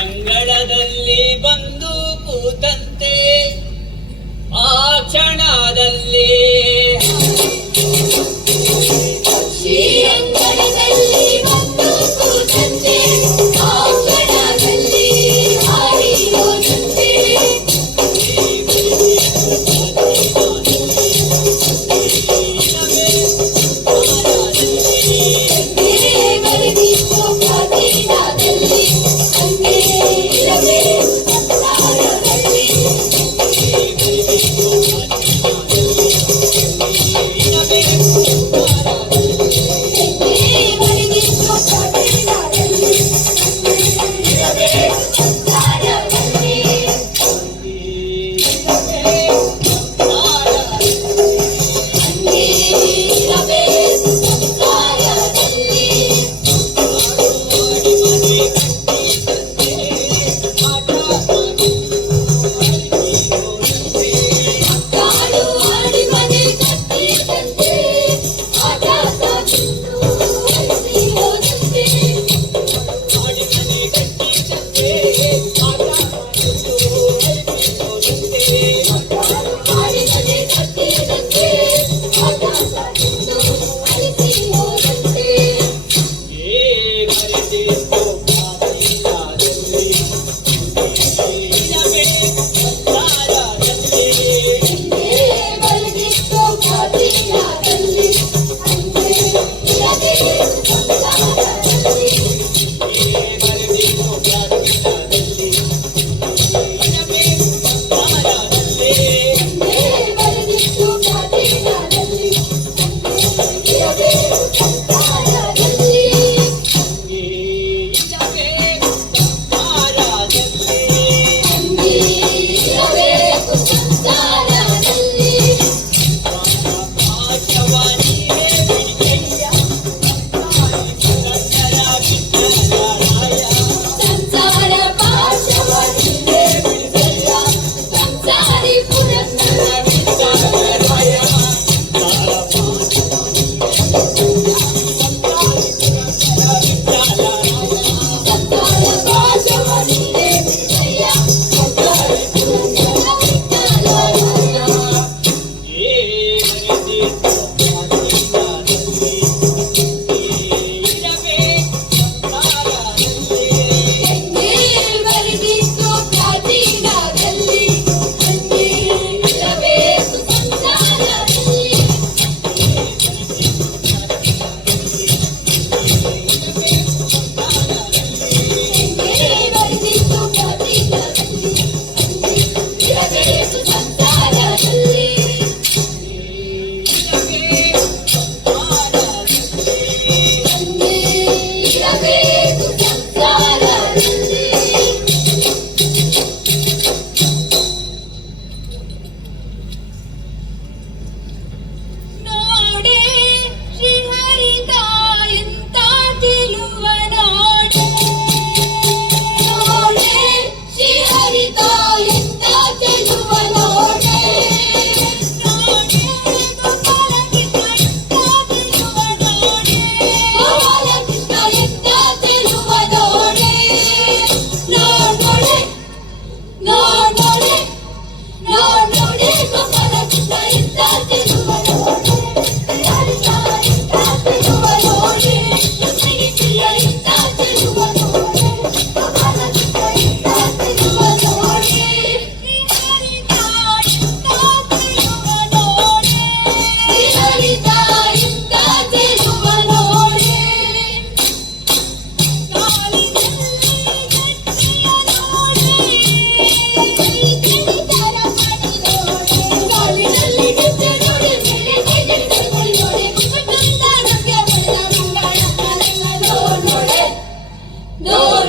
ಅಂಗಳದಲ್ಲಿ ಬಂದು ಕೂತಂತೆ ಆ ಕ್ಷಣದಲ್ಲಿ ಅಂಗಳದಲ್ಲಿ ಬಂದು ಕೂತಂತೆ ಆ ಕ್ಷಣದಲ್ಲಿ ಹಾರಿ ಹೋದಂತೆ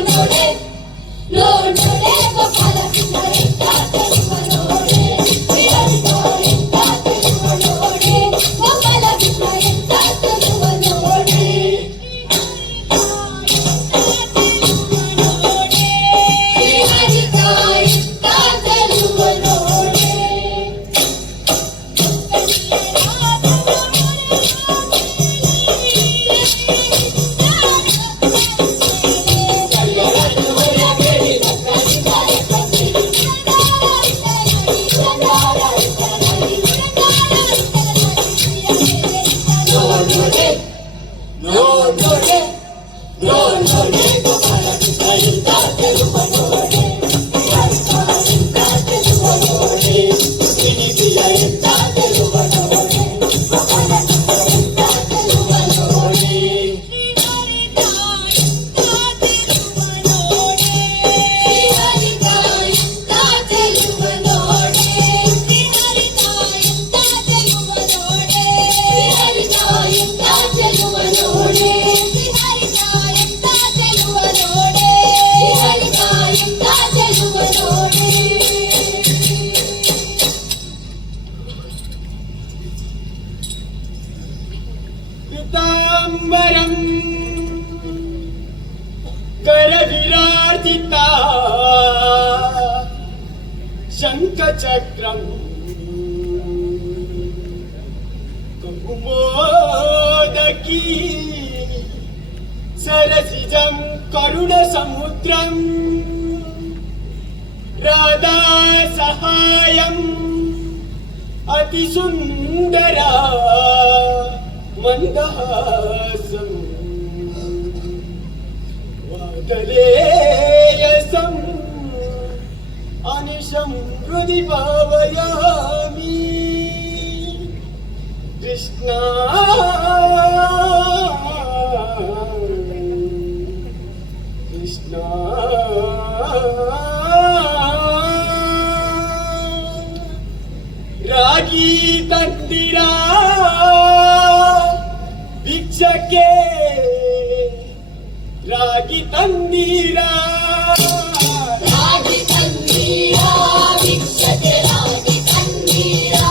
ನೋಡೆ ನೋಡೆ ಗೋಪಾಲ ಕೃಷ್ಣ ಎಂತ ಚೆಲುವ ನೋಡೆ ವಿರಹಿತ ಎಂತ ಚೆಲುವ ನೋಡೆ ಗೋಪಾಲ ಕೃಷ್ಣ ಎಂತ ಚೆಲುವ ನೋಡೆ ವಿರಹಿತ ಎಂತ ಚೆಲುವ ನೋಡೆ पीताम्बरं करविराजिता शङ्खचक्रं कौमोदकी सरसिजं करुणसमुद्रं राधा सहायम् अतिसुन्दरा मन्दहासं वादलेयसं अनिशं हृदि भावयामि कृष्णा कृष्णा रागी तंदिरा भिक्षके रागी तंदिरा भिक्षके रागी तन्नीरा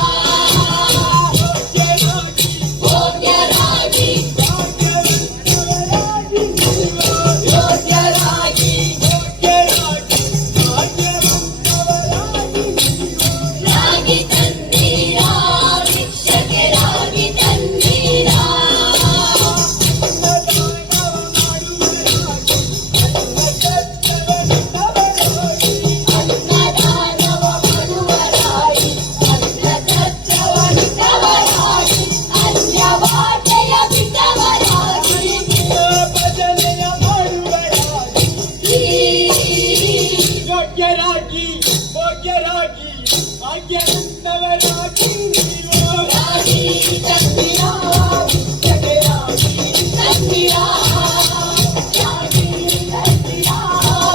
भोग्य रागी योग्य रागी रागी तन्नीरा भिक्षके रागी तन्नीरा ಅನ್ನದಾನವ ಮಾಡುವರಾಗಿ ಅನ್ನಸತ್ಯವನಿತವರಾಗಿ ಅನ್ಯವಾಟೆಯ ಬಿಟ್ಟವರಾಗಿ ಭಜನೆಯ ಮಾಡುವರಾಗಿ ಯೋಗ್ಯರಾಗಿ ಭೋಗ್ಯರಾಗಿ ಭಾಗ್ಯವಂತವರಾಗಿ ರಾಗಿ ತನ್ನಿರಾ ಭಿಕ್ಷಕೆ ರಾಗಿ ತನ್ನಿರಾ ರಾಗಿ ತನ್ನಿರಾ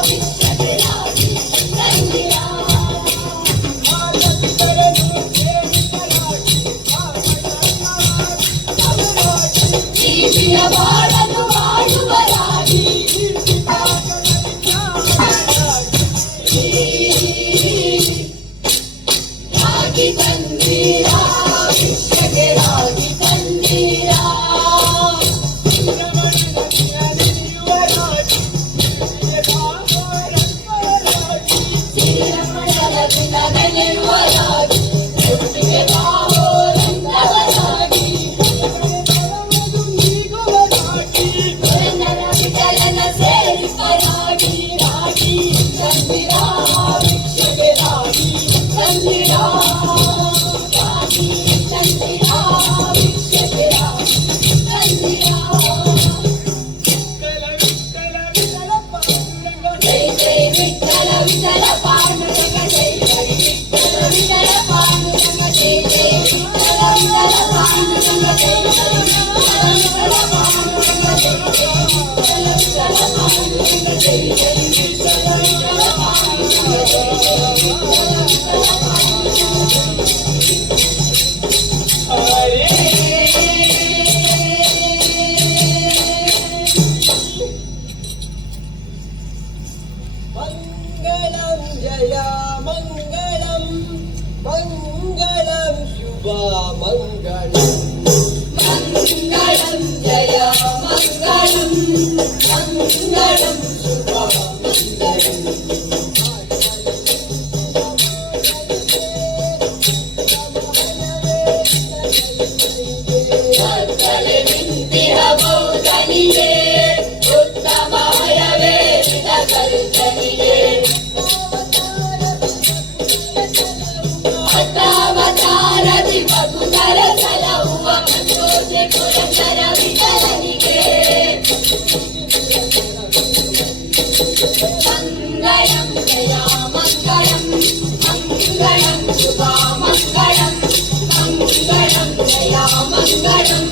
ಭಿಕ್ಷಕೆ ರಾಗಿ ತನ್ನಿರಾ ಜೀವಿಯ ಬಾಳಲು ಮಾಡುವರಾಗಿ ರಾಗಿ ತನ್ನಿರಾ ಭಿಕ್ಷಕೆ ರಾಗಿ ತನ್ನಿರಾ ಶ್ರೀರಮಣರತ್ನ ನೆನೆಯುವರಾಗಿ ಒಟ್ಟಿಗೆ ತಾವೋ ರಂಗವರಾಗಿ ಜನರ ವಿಠಲನ ಸೇರಿಪರಾಗಿ ರಾಗಿ ತನ್ನಿರಾ ಭಿಕ್ಷಕೆ ರಾಗಿ ತನ್ನಿರಾ ರಾಗಿ ತನ್ನಿರಾ ಭಿಕ್ಷಕೆ ರಾಗಿ ತನ್ನಿರಾ ಜೈ ಜೈ ವಿಠಲ ವಿಠಲ ಪಾಂಡುರಂಗ ಜೈ ಜೈ ವಿಠಲ ವಿಠಲ ಪಾಂಡುರಂಗ ಜೈ ಜೈ ವಿಠಲ ವಿಠಲ ಪಾಂಡುರಂಗ ಜೈ ಜೈ ವಿಠಲ ವಿಠಲ ಪಾಂಡುರಂಗ ಜೈ ಜೈ ವಿಠಲ ವಿಠಲ ಪಾಂಡುರಂಗ ಜೈ ಜೈ ವಿಠಲ ವಿಠಲ ಪಾಂಡುರಂಗ ಜೈ ಜೈ ವಿಠಲ ವಿಠಲ ಪಾಂಡುರಂಗ मङ्गलं जय मङ्गलं मङ्गलं शुभ मङ्गलम् मङ्गलं जय मङ्गलं मङ्गलं शुभ मङ्गले विन्दिह ಬೋಧನಿಗೆ ಉತ್ತಮಯವೇ ವಿಧಕರ್ತನಿಗೆ ಅಷ್ಟಾವತಾರದಿ ಭಕ್ತರ ಸಲಹುವ ಮಂಜೋಜೆ ಪುರಂದರ ವಿಠಲನಿಗೆ ಮಂಗಳಂ ಜಯ ಮಂಗಳಂ ಮಂಗಳಂ ಶುಭ ಮಂಗಳಂ ಮಂಗಳಂ ಜಯ ಮಂಗಳಂ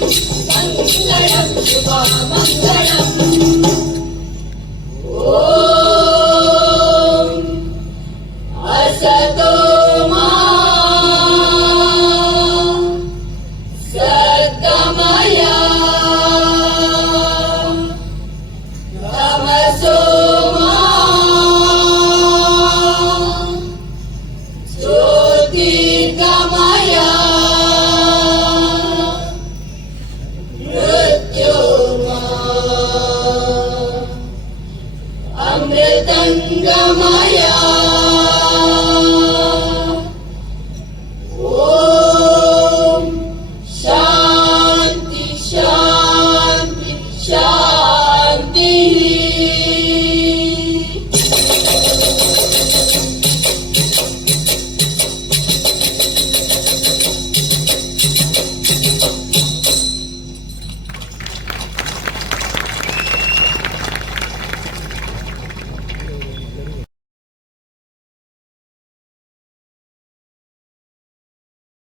ಮಂಗಳಂ ಶುಭ ಮಂಗಳಂ ಓಂ असतो मा सद्गमय तमसो मा ज्योतिर्गमय मृत्योर्मा अमृतङ्गमय